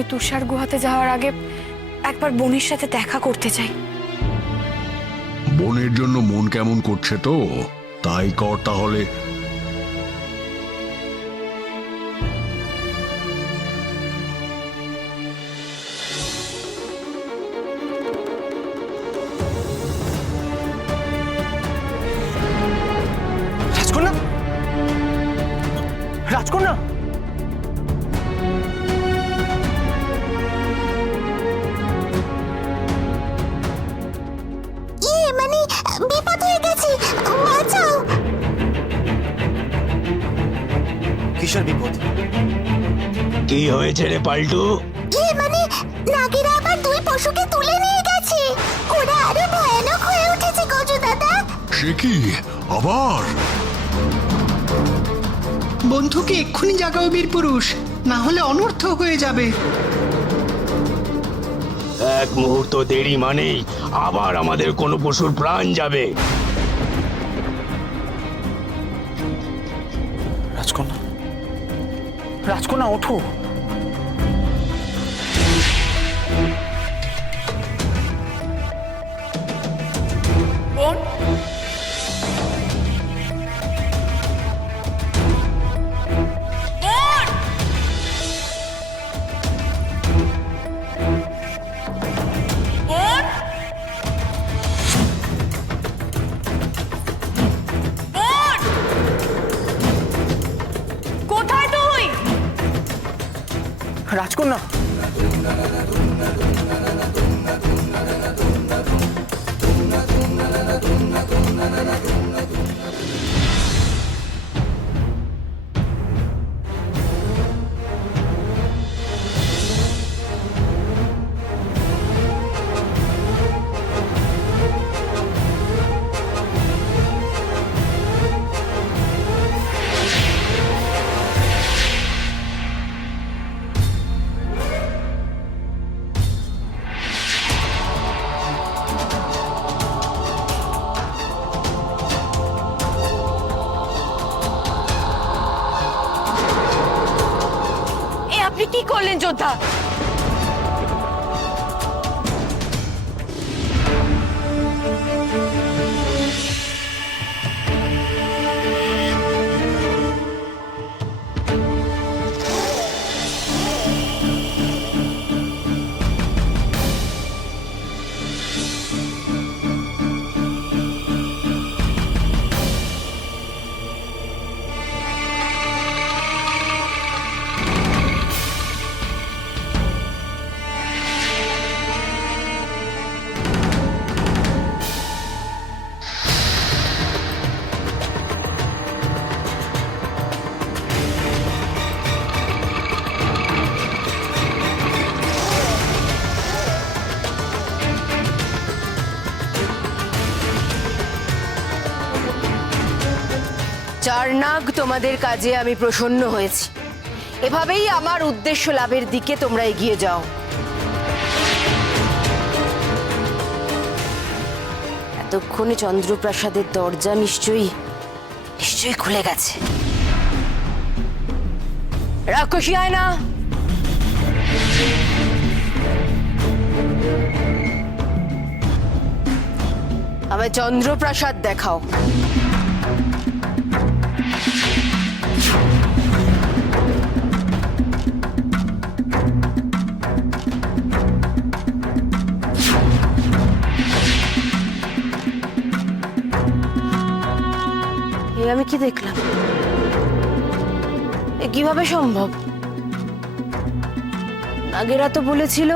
আমি তুষার গুহাতে যাওয়ার আগে একবার বোনের সাথে দেখা করতে চাই। বোনের জন্য মন কেমন করছে তো, তাই কর তাহলে। রাজকন্যা, রাজকন্যা, বিপদ হয়ে গেছে, বাঁচাও। কিসের বিপদ? কি হয়েছে রে পাল্টু? নাগেরা আবার দুই পশুকে তুলে নিয়ে গেছে। ওরা আরো ভয়ানক হয়ে উঠেছে গজু দাদা। সে কি আবার? বন্ধুকে এক্ষুনি জাগাও বীর পুরুষ, না হলে অনর্থ হয়ে যাবে। এক মুহূর্ত দেরি মানেই আবার আমাদের কোনো পশুর প্রাণ যাবে। রাজকন্যা, রাজকন্যা ওঠো। বোন, কোথায় তুই? রাজকন্যা, আপনি কি করলেন যোদ্ধা? চারনাগ, তোমাদের কাজে আমি প্রসন্ন হয়েছি। এভাবেই আমার উদ্দেশ্য লাভের দিকে তোমরা এগিয়ে যাও। এতক্ষণে চন্দ্রপ্রাসাদের দরজা নিশ্চয়ই খুলে গেছে। রাক্ষসী আয়না, আমায় চন্দ্রপ্রাসাদ দেখাও। আমি কি দেখলাম? এ কিভাবে সম্ভব? নাগেরা তো বলেছিল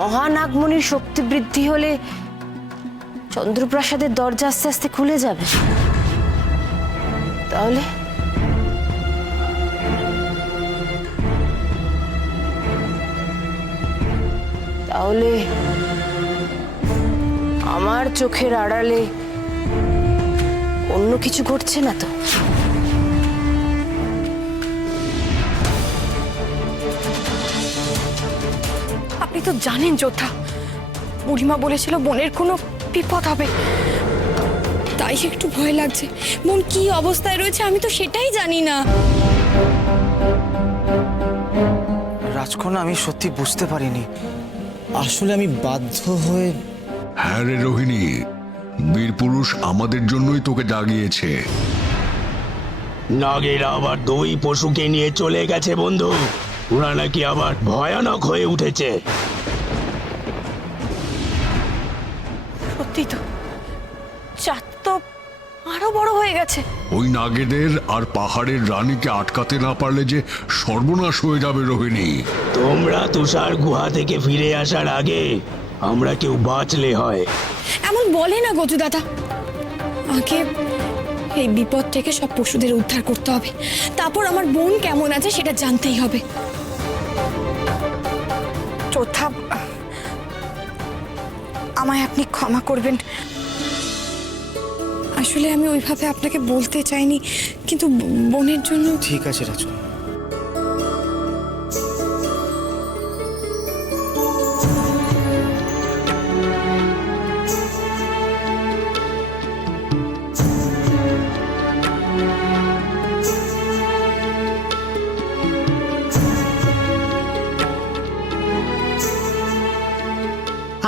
মহানাগমণির শক্তি বৃদ্ধি হলে চন্দ্রপ্রাসাদের দরজা আস্তে আস্তে খুলে যাবে। তাহলে তাহলে আমার চোখের আড়ালে অন্য কিছু ঘটছে না তো? আপনি তো জানেন যোদ্ধা, বুড়িমা বলেছিল বোনের কোনো বিপদ হবে, তাই একটু ভয় লাগছে। বোন কি অবস্থায় রয়েছে আমি তো সেটাই জানি না। রাজকন্যা, আমি সত্যি বুঝতে পারিনি। আসলে আমি বাধ্য হয়ে। হ্যাঁ রে রোহিণী, বীরপুরুষ আমাদের জন্যই তোকে জাগিয়েছে। নাগেরা আবার 2 পশুকে নিয়ে চলে গেছে বন্ধু। ওরা নাকি আবার ভয়ানক হয়ে উঠেছে। সত্যি তো, চাঁদ তো আরো বড় হয়ে গেছে। ওই নাগেদের আর পাহাড়ের রানীকে আটকাতে না পারলে যে সর্বনাশ হয়ে যাবে রোহিণী। তোমরা তুষার গুহা থেকে ফিরে আসার আগে আমরা কেউ বাঁচলে হয়। এমন বলে না গজু দাদা, আগে এই বিপদ থেকে সব পশুদের উদ্ধার করতে হবে, তারপর আমার বোন কেমন আছে সেটা জানতেই হবে। চোথা, আমায় আপনি ক্ষমা করবেন। আসলে আমি ওইভাবে আপনাকে বলতে চাইনি, কিন্তু বোনের জন্য। ঠিক আছে রাজকন্যা।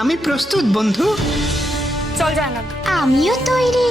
আমি প্রস্তুত বন্ধু। চল যায় না। আমিও তৈরি।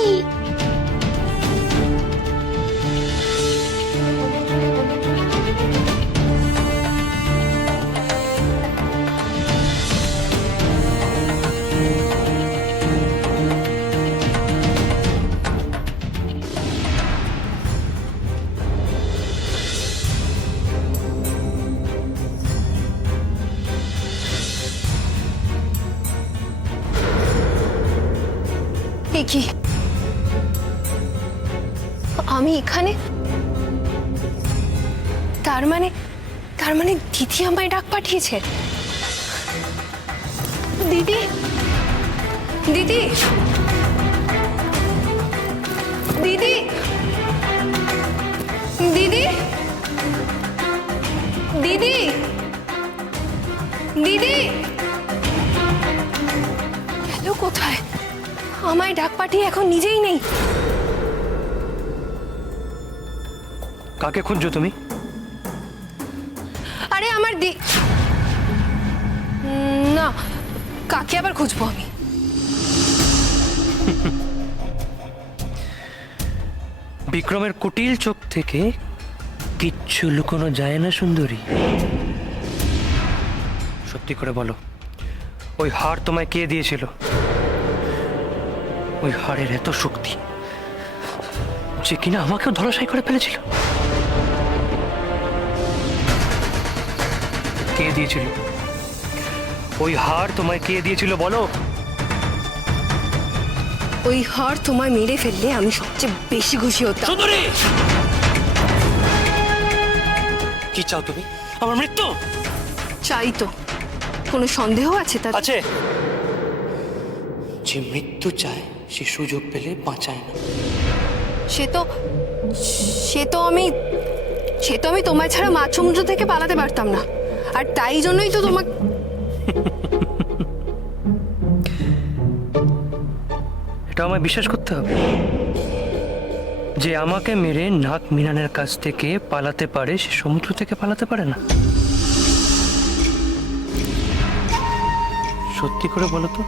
কি আমি এখানে? তার মানে দিদি আমায় ডাক পাঠিয়েছে। দিদি, দিদি, দিদি, দিদি, দিদি, দিদি, হ্যালো, কোথায়? আমায় ডাক পাঠিয়ে এখন নিজেই নেই। কাকে খুঁজছো তুমি? আরে আমার না, কাকে আবার খুঁজবো আমি? বিক্রমের কুটিল চোখ থেকে কিচ্ছু লুকোনো যায় না সুন্দরী। সত্যি করে বলো, ওই হার তোমায় কে দিয়েছিল? ওই হাড়ের এত শক্তি যে কিনা আমাকেও ধরাশায়ী করে ফেলেছিল। কে দিয়েছিল ওই হাড়? তোমায় কে দিয়েছিল বলো? ওই হার তোমায় মেরে ফেললে আমি সবচেয়ে বেশি খুশি হতাম। সুন্দরী, কি চাও তুমি? আমার মৃত্যু চাই তো, কোনো সন্দেহ আছে তার? আছে। যে মৃত্যু চায় সে সুযোগ পেলে বাঁচায় না। সে তো আমি তোমায় ছাড়া মাছ সমুদ্র থেকে পালাতে পারতাম না, আর তাই জন্যই তো তোমাকে। এটা আমায় বিশ্বাস করতে হবে যে আমাকে মেরে নাগ মিনানের কাছ থেকে পালাতে পারে, সে সমুদ্র থেকে পালাতে পারে না। সত্যি করে বলো তো,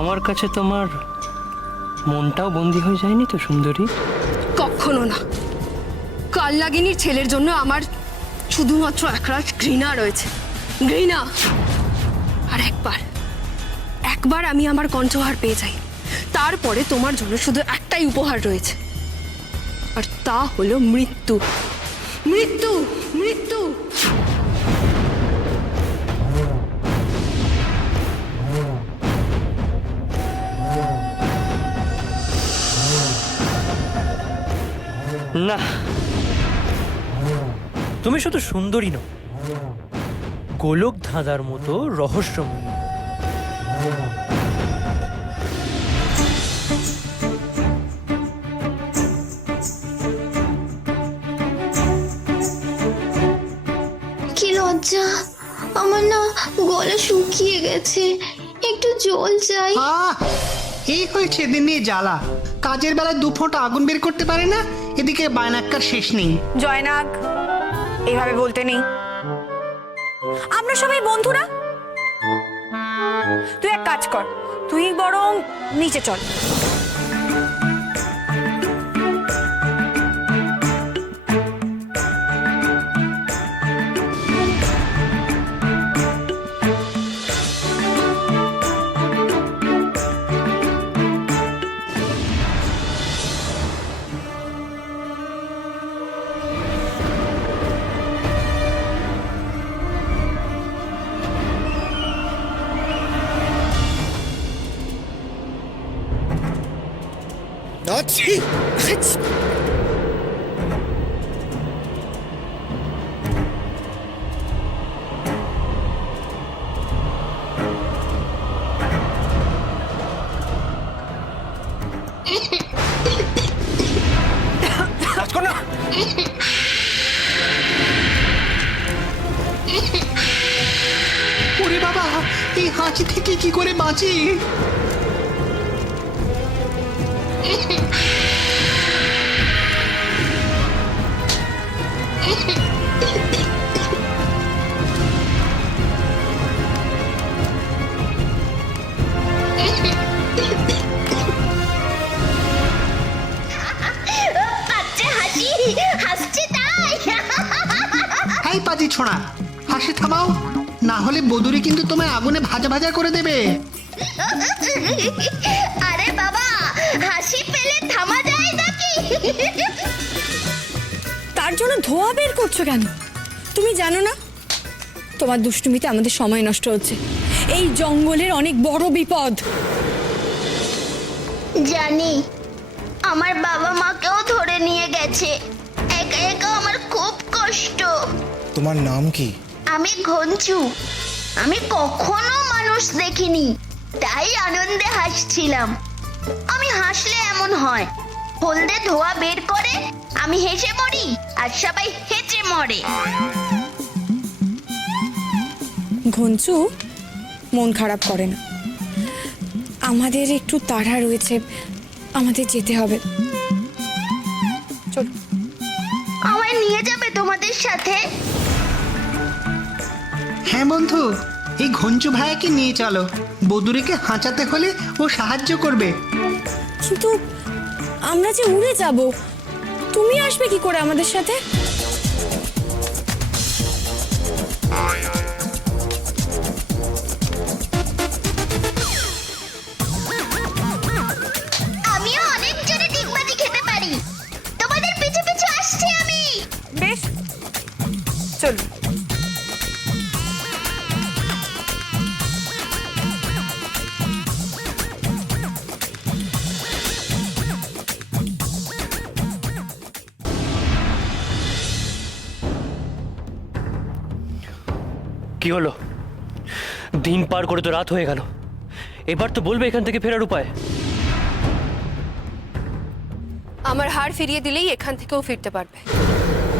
আমার কাছে তোমার মনটাও বন্দী হয়ে যায়নি তো সুন্দরী? কখনো না। কালনাগিনীর ছেলের জন্য আমার শুধুমাত্র একরাশ ঘৃণা রয়েছে, ঘৃণা। আর একবার আমি আমার কণ্ঠহার পেয়ে যাই, তারপরে তোমার জন্য শুধু একটাই উপহার রয়েছে, আর তা হলো মৃত্যু। মৃত্যু, মৃত্যু। না, তুমি শুধু সুন্দরী নও, গোলক ধাঁধার মতো রহস্যময়ী। কি লজ্জা, আমার না গলা শুকিয়ে গেছে, একটু জল চাই। এই হয়েছে দিনে জ্বালা। কাজের বেলায় 2 ফোঁটা আগুন বের করতে পারে না, এদিকে বায়নাক্কার শেষ নেই। জয়নাগ, এভাবে বলতে নেই, আমরা সবাই বন্ধুরা। তুই এক কাজ কর, তুই বরং নিচে চল। ওরে বাবা, এই হাঁচি থেকে কি করে বাঁচি? বাচ্চা হাসি হাসছে তাই। এই পাজি ছোঁড়া, হাসি থামাও, না হলে বদুরি কিন্তু তোমায় আগুনে ভাজা ভাজা করে দেবে। আরে বাবা, হাসি পেলে থামা যায় নাকি? তার জন্য ধোয়া বের করছো কেন? তুমি জানো না তোমার দুষ্টুমিতে আমাদের সময় নষ্ট হচ্ছে। এই জঙ্গলের অনেক বড় বিপদ। জানি, আমার বাবা মাকেও ধরে নিয়ে গেছে। একা একা আমার খুব কষ্ট। তোমার নাম কি? আমি ঘঞ্চু। আমি কখনো মানুষ দেখিনি, তাই আনন্দে হাসছিলাম। আমি হাসলে এমন হয়, হলদে ধোয়া বের করে আমি হেসে মরি আর সবাই হেঁচে মরে। ঘঞ্চু, মন খারাপ করে না, আমাদের একটু তাড়া রয়েছে, আমাদের যেতে হবে। চল। আমায় নিয়ে যাবে তোমাদের সাথে? হ্যাঁ বন্ধু, এই ঘঞ্চু ভাইয়াকে নিয়ে চলো। বদুরিকে হাঁচাতে হলে ও সাহায্য করবে। কিন্তু আমরা যে উড়ে যাব, তুমি আসবে কি করে আমাদের সাথে? আমিও অনেক জোরে ডিগবাজি খেতে পারি। তোমাদের পিছু পিছু আসছি আমি। বেশ, চল। কি হলো? দিন পার করে তো রাত হয়ে গেল, এবার তো বলবে এখান থেকে ফেরার উপায়। আমার হার ফিরিয়ে দিলেই এখান থেকেও ফিরতে পারবে।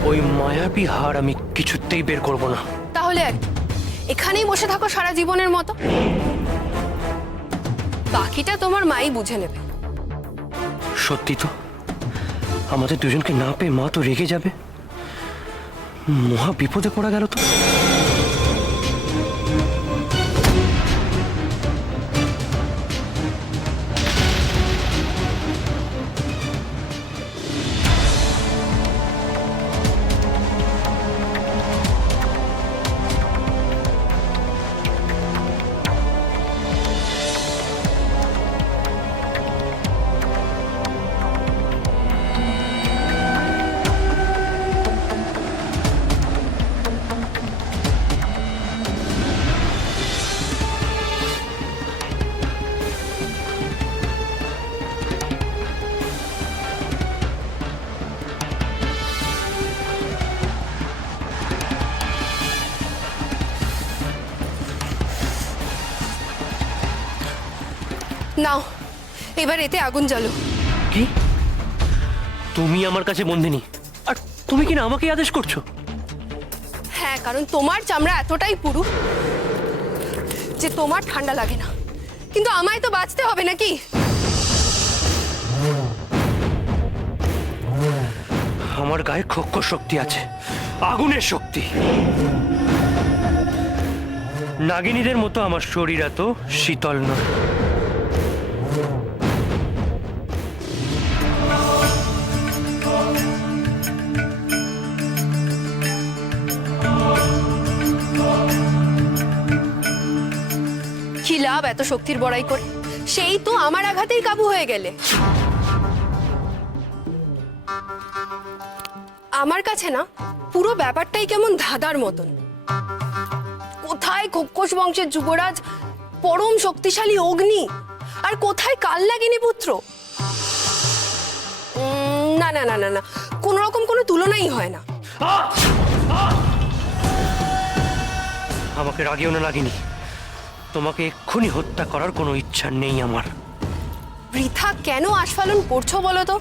ওই মায়াবী হার আমি কিছুতেই বের করব না। তাহলে এখানেই বসে থাকো সারা জীবনের মতো। বাকিটা তোমার মাই বুঝে নেবে। সত্যি তো, আমাদের দুজনকে না পেয়ে মা তো রেগে যাবে। মহা বিপদে পড়া গেল তো। নাও, এবার এতে আগুন জ্বালো। কি? তুমি আমার কাছে বন্দিনী, আর তুমি কি না আমাকে আদেশ করছো? হ্যাঁ, কারণ তোমার চামড়া এতটাই পুরু যে তোমার ঠান্ডা লাগে না, কিন্তু আমায় তো বাঁচতে হবে নাকি? আমার গায়ে খোক্ষ শক্তি আছে, আগুনের শক্তি। নাগিনীদের মতো আমার শরীর এত শীতল নয়। কি লাভ এত শক্তির বড়াই করে? সেই তো আমার আঘাতেই কাবু হয়ে গেলে। আমার কাছে না পুরো ব্যাপারটাই কেমন ধাঁধার মতন। কোথায় খোক্কস বংশের যুবরাজ পরম শক্তিশালী অগ্নি, আর কোথায় কালনাগিনী পুত্র? না না না না না, কোন রকম কোনো তুলনাই হয় না। আমাকে রাগিও না নাগিনী, তোমাকে এক্ষুনি হত্যা করার কোনো ইচ্ছা নেই আমার। বৃথা কেন আস্ফালন করছো বলো তো?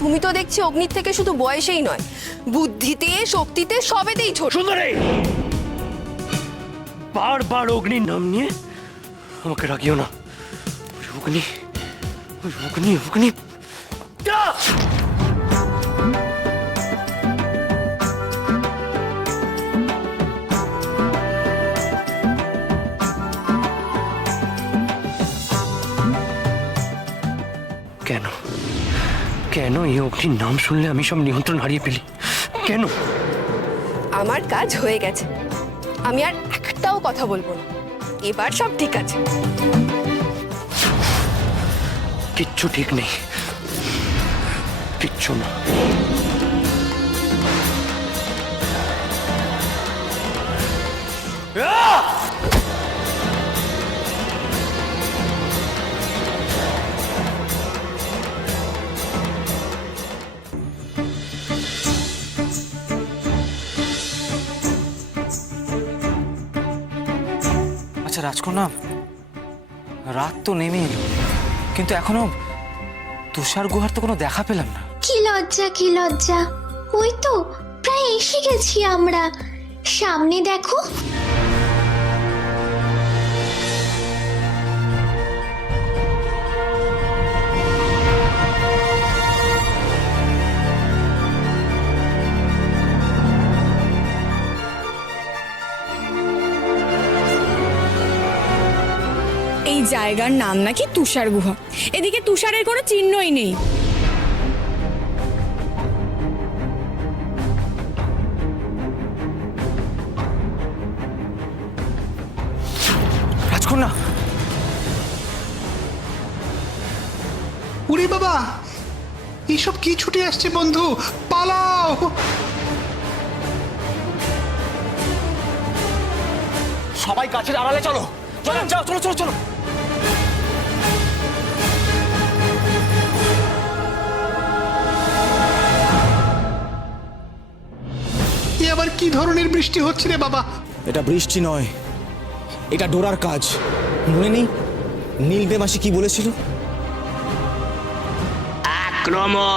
তুমি তো দেখছি অগ্নির থেকে শুধু বয়সেই নয়, বুদ্ধিতে শক্তিতে সবেতেই ছোট। সুন্দরী, বারবার অগ্নির নাম নিয়ে আমাকে রাগিও না। অগ্নি অগ্নি অগ্নি কেন কেন এই অগ্নির নাম শুনলে আমি সব নিয়ন্ত্রণ হারিয়ে ফেলি? কেন? আমার কাজ হয়ে গেছে, আমি আর একটাও কথা বলবো না। এবার সব ঠিক আছে। কিচ্ছু ঠিক নেই, কিচ্ছু না। আচ্ছা রাজকন্যা, রাত তো নেমে এলো, কিন্তু এখনো তুষার গুহার তো কোনো দেখা পেলাম না। কি লজ্জা, কি লজ্জা! ওই তো প্রায় এসে গেছি আমরা। সামনে দেখো। এই জায়গার নাম নাকি তুষার গুহা। এদিকে তুষারের কোনো চিহ্নই নেই। রাজকন্যা, উরে বাবা, এইসব কি ছুটে আসছে বন্ধু, পালাও! সবাই গাছের আড়ালে চলো। চলো যাও, চলো চলো চলো। এ আবার কি ধরনের বৃষ্টি হচ্ছে রে বাবা? এটা বৃষ্টি নয়, এটা ডোরার কাজ। মনে নেই নীলবে মাসি কি বলেছিল? আক্রমণ!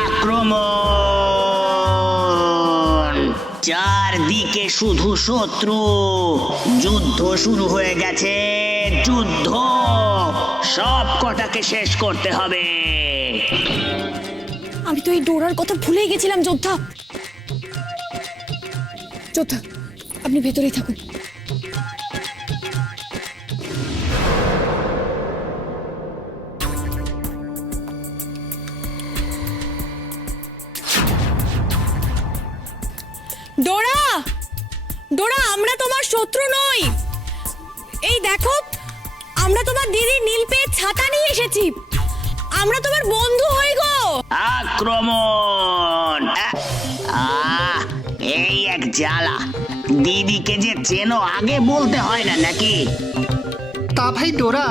আক্রমণ! চারদিকে শুধু শত্রু। যুদ্ধ শুরু হয়ে গেছে, যুদ্ধ! সব কটাকে শেষ করতে হবে। আমি তো এই ডোরার কথা ভুলেই গেছিলাম। যোদ্ধা, যোদ্ধা আপনি ভেতরেই থাকুন। ডোরা, ডোরা, আমরা তোমার শত্রু নই। এই দেখো, আমরা তোমার দিদির নীল পেয়ে ছাতা নিয়ে এসেছি। আমরা তোমার বন্ধু হই গো। আক্রমণ! এই এক জ্বালা। দিদিকে যে চেনো আগে বলতে হয় না নাকি? তা ভাই ডোরা,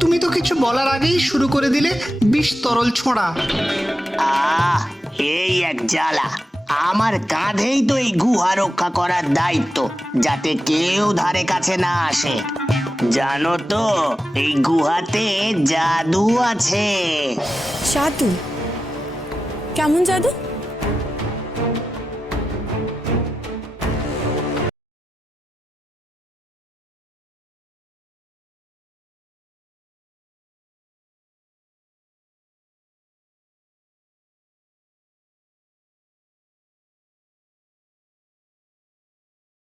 তুমি তো কিছু বলার আগেই শুরু করে দিলে বিষ তরল ছোঁড়া। এই এক জ্বালা। আমার কাঁধেই তো এই গুহা রক্ষা করার দায়িত্ব, যাতে কেউ ধারে কাছে না আসে। জানো তো এই গুহাতে জাদু আছে। জাদু? কেমন জাদু?